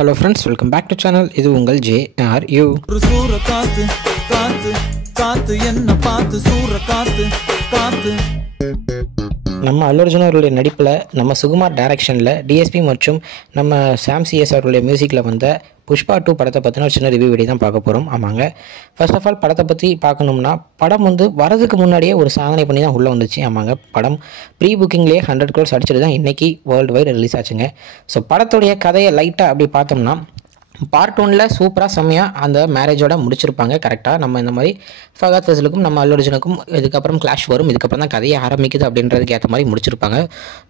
Hello friends, welcome back to channel. இது உங்கள் JRU. சூற காத்து காத்து காத்து என்ன பார்த்து சூற காத்து காத்து. நம்ம அல்லு அர்ஜுன் அவருடைய நடிப்பில் நம்ம சுகுமார் டைரக்ஷனில் டிஎஸ்பி மற்றும் நம்ம சாம் சிஎஸ் அவருடைய மியூசிக்கில் வந்த புஷ்பா 2 படத்தை பற்றின ஒரு சின்ன ரிவ்யூ வீடியோ தான் பார்க்க போகிறோம். ஆமாங்க, ஃபர்ஸ்ட் ஆஃப் ஆல் படத்தை பற்றி பார்க்கணும்னா படம் வரதுக்கு முன்னாடியே ஒரு சாதனை பண்ணி தான் உள்ளே வந்துச்சு. ஆமாங்க, படம் ப்ரீ புக்கிங்லேயே 100 crores அடிச்சுட்டு தான் இன்றைக்கி வேர்ல்டு வைடு ரிலீஸ் ஆச்சுங்க. ஸோ படத்துடைய கதையை லைட்டாக அப்படி பார்த்தோம்னா பார்ட் 1ல் சூப்பராக செம்மையாக அந்த மேரேஜோட முடிச்சிருப்பாங்க. கரெக்டாக நம்ம இந்த மாதிரி ஃபகத் ஃபசிலுக்கும் நம்ம அல்லு அர்ஜுனுக்கும் இதுக்கப்புறம் கிளாஷ் வரும், இதுக்கப்புறம் தான் கதையை ஆரம்பிக்குது அப்படின்றதுக்கு ஏற்ற மாதிரி முடிச்சிருப்பாங்க.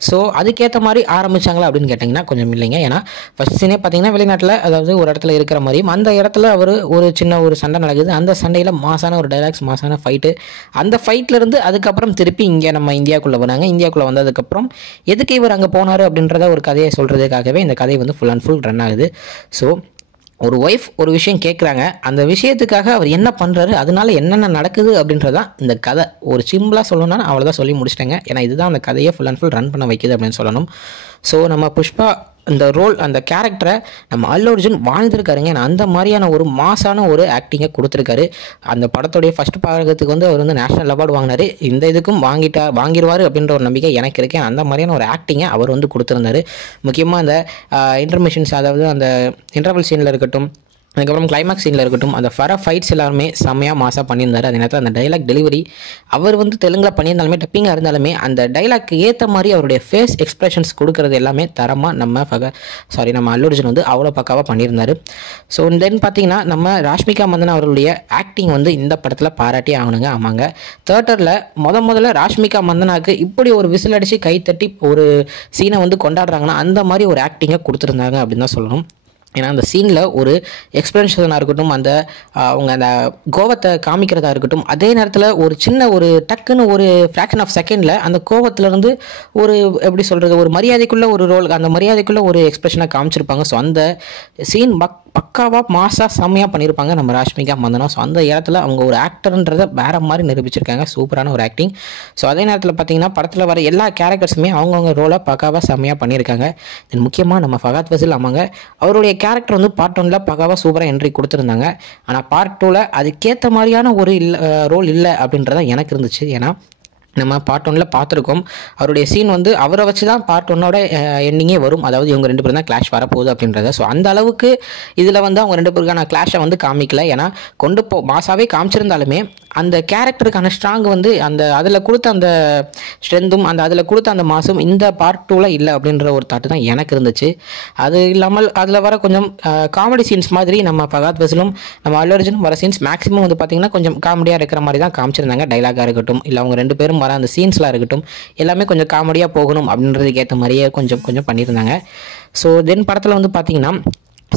ஸோ அதுக்கேற்ற மாதிரி ஆரம்பித்தாங்களா அப்படின்னு கேட்டிங்கன்னா கொஞ்சம் இல்லைங்க. ஏன்னா ஃபஸ்ட் சீனே பார்த்தீங்கன்னா வெளிநாட்டில், அதாவது ஒரு இடத்துல இருக்கிற மாதிரியும் அந்த இடத்துல ஒரு சின்ன ஒரு சண்டை நடக்குது. அந்த சண்டையில் மாசான ஒரு டைலாக்ஸ், மாசான ஃபைட்டு, அந்த ஃபைட்லேருந்து அதுக்கப்புறம் திருப்பி இங்கே நம்ம இந்தியாவுக்குள்ளே வராங்க. இந்தியாவுக்குள்ளே வந்ததுக்கப்புறம் எதுக்கு இவர் அங்கே போனார் அப்படின்றத ஒரு கதையை சொல்கிறதுக்காகவே இந்த கதை ஃபுல் அண்ட் ஃபுல் ரன் ஆகுது. ஸோ ஒரு ஒய்ஃப் ஒரு விஷயம் கேட்குறாங்க, அந்த விஷயத்துக்காக அவர் என்ன பண்ணுறாரு, அதனால என்னென்ன நடக்குது அப்படின்றதான் இந்த கதை. ஒரு சிம்பிளாக சொல்லணும்னா அவ்வளோதான் சொல்லி முடிச்சிட்டேங்க. ஏன்னா இதுதான் அந்த கதையை ஃபுல் அண்ட் ஃபுல் ரன் பண்ண வைக்குது அப்படின்னு சொல்லணும். ஸோ நம்ம புஷ்பா அந்த ரோல், அந்த கேரக்டரை நம்ம அல்லு அர்ஜுன் வாழ்ந்திருக்காருங்க. அந்த மாதிரியான ஒரு மாசான ஒரு ஆக்டிங்கை கொடுத்துருக்காரு. அந்த படத்துடைய ஃபஸ்ட் பாகத்துக்கு அவர் நேஷனல் அவார்டு வாங்கினார். இந்த இதுக்கும் வாங்கிடுவார் அப்படின்ற ஒரு நம்பிக்கை எனக்கு இருக்குது. அந்த மாதிரியான ஒரு ஆக்டிங்கை அவர் கொடுத்துருந்தாரு. முக்கியமாக அந்த இன்டர்மிஷன்ஸ், அதாவது அந்த இன்டர்வல் சீனில் இருக்கட்டும், அதுக்கப்புறம் கிளைமேக்ஸ் சீனில் இருக்கட்டும், அந்த ஃபைட்ஸ் எல்லாருமே செம்மையாக மாசாக பண்ணியிருந்தார். அதே நேரத்தில் அந்த டைலாக் டெலிவரி அவர் தெலுங்கில் பண்ணியிருந்தாலுமே, டப்பிங்காக இருந்தாலுமே அந்த டைலாக்கு ஏற்ற மாதிரி அவருடைய ஃபேஸ் எக்ஸ்பிரஷன்ஸ் கொடுக்குறது எல்லாமே தரமாக நம்ம அல்லு அர்ஜுன் அவ்வளோ பக்காவாக பண்ணியிருந்தார். ஸோ தென் பார்த்தீங்கன்னா நம்ம ராஷ்மிகா மந்தனா அவர்களுடைய ஆக்டிங் இந்த படத்தில் பாராட்டி ஆகணுங்க. ஆமாங்க, தியேட்டரில் முதல்ல ராஷ்மிகா மந்தனாவுக்கு இப்படி ஒரு விசில் அடித்து கைத்தட்டி ஒரு சீனை கொண்டாடுறாங்கன்னா அந்த மாதிரி ஒரு ஆக்டிங்கை கொடுத்துருந்தாங்க அப்படின்னு தான் சொல்லணும். ஏன்னா அந்த சீனில் ஒரு எக்ஸ்பிரஷனாக இருக்கட்டும், அந்த அவங்க அந்த கோவத்தை காமிக்கிறதா இருக்கட்டும், அதே நேரத்தில் ஒரு சின்ன ஒரு டக்குன்னு ஒரு ஃப்ராக்ஷன் ஆஃப் செகண்டில் அந்த கோவத்திலேருந்து ஒரு எப்படி சொல்கிறது, ஒரு மரியாதைக்குள்ளே ஒரு ரோல், அந்த மரியாதைக்குள்ளே ஒரு எக்ஸ்பிரஷனாக காமிச்சிருப்பாங்க. ஸோ அந்த சீன் பக்காவாக மாசாக செம்மையாக பண்ணியிருப்பாங்க நம்ம ராஷ்மிகா மந்தனா. ஸோ அந்த இடத்துல அவங்க ஒரு ஆக்டர்ன்றதை வேறு மாதிரி நிரூபிச்சிருக்காங்க. சூப்பரான ஒரு ஆக்டிங். ஸோ அதே நேரத்தில் பார்த்தீங்கன்னா படத்தில் வர எல்லா கேரக்டர்ஸுமே அவங்கவுங்க ரோலை பக்காவாக செம்மையாக பண்ணியிருக்காங்க. தென் முக்கியமாக நம்ம ஃபகத் ஃபசில், ஆமாங்க, அவருடைய கேரக்டர் பார்ட் 1ல் பக்காவாக சூப்பராக என்ட்ரி கொடுத்துருந்தாங்க. ஆனால் பார்ட் 2ல் அதுக்கேற்ற மாதிரியான ஒரு ரோல் இல்லை அப்படின்றதான் எனக்கு இருந்துச்சு. ஏன்னா நம்ம பார்ட் 1ல் பார்த்துருக்கோம், அவருடைய சீன் அவரை வச்சு தான் பார்ட் 1ஓட எண்டிங்கே வரும். அதாவது இவங்க 2 பேரும் தான் கிளாஷ் வரப்போகுது அப்படின்றத. ஸோ அந்த அளவுக்கு இதில் அவங்க 2 பேருக்கான கிளாஷை காமிக்கல. ஏன்னா மாசாவே காமிச்சிருந்தாலுமே அந்த கேரக்டருக்கான ஸ்ட்ராங் அந்த அதில் கொடுத்த அந்த ஸ்ட்ரென்த்தும் அதில் கொடுத்த அந்த மாசும் இந்த பார்ட் 2ல் இல்லை அப்படின்ற ஒரு தாட்டு தான் எனக்கு இருந்துச்சு. அது இல்லாமல் அதில் வர கொஞ்சம் காமெடி சீன்ஸ் மாதிரி நம்ம ஃபகத் ஃபசிலும் நம்ம அல்லு அர்ஜுனும் வர சீன்ஸ் மேக்ஸிமம் பார்த்திங்கன்னா கொஞ்சம் காமெடியாக இருக்கிற மாதிரி தான் காமிச்சிருந்தாங்க. டைலாகாக இருக்கட்டும், இல்லை அவங்க 2 பேரும் வர அந்த சீன்ஸ்லாம் இருக்கட்டும், எல்லாமே கொஞ்சம் காமெடியாக போகணும் அப்படின்றதுக்கு ஏற்ற மாதிரியே கொஞ்சம் பண்ணியிருந்தாங்க. ஸோ தென் படத்தில் பார்த்தீங்கன்னா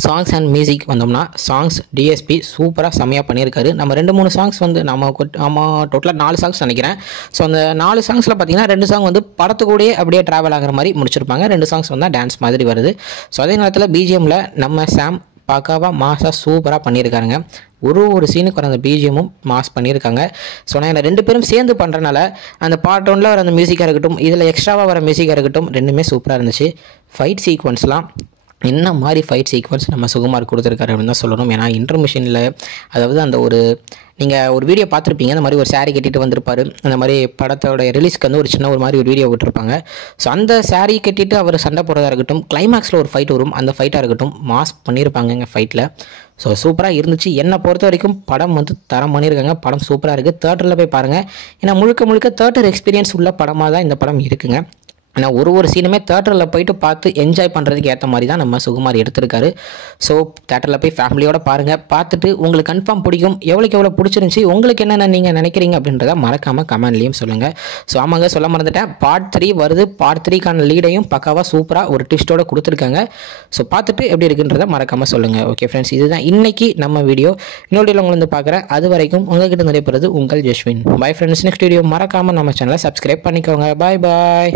சாங்ஸ் அண்ட் மியூசிக் வந்தோம்னா, சாங்ஸ் டிஎஸ்பி சூப்பராக செம்மையாக பண்ணியிருக்காரு. நம்ம 2-3 சாங்ஸ் நம்ம டோட்டலாக 4 சாங்ஸ் நினைக்கிறேன். ஸோ அந்த 4 சாங்ஸில் பார்த்தீங்கன்னா 2 சாங் படத்துக்கூடயே அப்படியே ட்ராவல் ஆகிற மாதிரி முடிச்சிருப்பாங்க. 2 சாங்ஸ் டான்ஸ் மாதிரி வருது. ஸோ அதே நேரத்தில் பிஜிஎம்மில் நம்ம சாம் பக்காவாக மாசாக சூப்பராக பண்ணியிருக்காருங்க. ஒரு சீனுக்கு வர அந்த பிஜிஎம்மும் மாஸ் பண்ணியிருக்காங்க. ஸோ நான் 2 பேரும் சேர்ந்து பண்ணுறனால அந்த பார்ட் 1ல் வர அந்த மியூசிக்காக இருக்கட்டும், இதில் எக்ஸ்ட்ராவாக வர மியூசிக்காக இருக்கட்டும், ரெண்டுமே சூப்பராக இருந்துச்சு. ஃபைட் சீக்வன்ஸ்லாம் என்ன மாதிரி ஃபைட் சீக்வன்ஸ் நம்ம சுகுமார் கொடுத்துருக்காரு அப்படின்னு தான் சொல்லணும். ஏன்னா இன்டர்மிஷனில், அதாவது அந்த நீங்கள் ஒரு வீடியோ பார்த்துருப்பீங்க, அந்த மாதிரி ஒரு சாரீ கட்டிட்டு வந்திருப்பார். அந்த மாதிரி படத்தோட ரிலீஸ்க்கு ஒரு சின்ன ஒரு மாதிரி ஒரு வீடியோ விட்டுருப்பாங்க. ஸோ அந்த சாரீ கட்டிட்டு அவர் சண்டை போடுறதா இருக்கட்டும், கிளைமேக்ஸில் ஒரு ஃபைட் வரும், அந்த ஃபைட்டாக இருக்கட்டும், மாஸ் பண்ணியிருப்பாங்க எங்கள் ஃபைட்டில். ஸோ சூப்பராக இருந்துச்சு. என்னை பொறுத்த வரைக்கும் படம் தரம் பண்ணியிருக்காங்க. படம் சூப்பராக இருக்குது. தியேட்டரில் போய் பாருங்கள். ஏன்னா முழுக்க தியேட்டர் எக்ஸ்பீரியன்ஸ் உள்ள படமாக தான் இந்த படம் இருக்குங்க. ஏன்னா ஒரு சீனுமே தியேட்டரில் போயிட்டு பார்த்து என்ஜாய் பண்ணுறதுக்கு ஏற்ற மாதிரி தான் நம்ம சுகுமார் எடுத்திருக்காரு. ஸோ தியேட்டரில் போய் ஃபேமிலியோடு பாருங்கள். பார்த்துட்டு உங்களுக்கு கன்ஃபார்ம் பிடிக்கும். எவ்வளோ பிடிச்சிருந்துச்சி, உங்களுக்கு என்னென்ன நீங்கள் நினைக்கிறீங்க அப்படின்றத மறக்காமல் கமெண்ட்லேயும் சொல்லுங்கள். ஸோ ஆமாங்க, சொல்ல மறந்துட்டேன், பார்ட் 3 வருது. பார்ட் 3க்கான லீடையும் பக்காவாக சூப்பராக ஒரு ட்விஸ்ட்டோடு கொடுத்துருக்காங்க. ஸோ பார்த்துட்டு எப்படி இருக்குன்றதை மறக்காமல் சொல்லுங்கள். ஓகே ஃப்ரெண்ட்ஸ், இதுதான் இன்றைக்கி நம்ம வீடியோ. இன்னொரு உங்களை பார்க்குறேன். அது வரைக்கும் உங்கள்கிட்ட நடைபெறுறது உங்கள் Jaswin. Bye friends. Next video மறக்காமல் நம்ம சேனலை சப்ஸ்கிரைப் பண்ணிக்கோங்க. பாய்.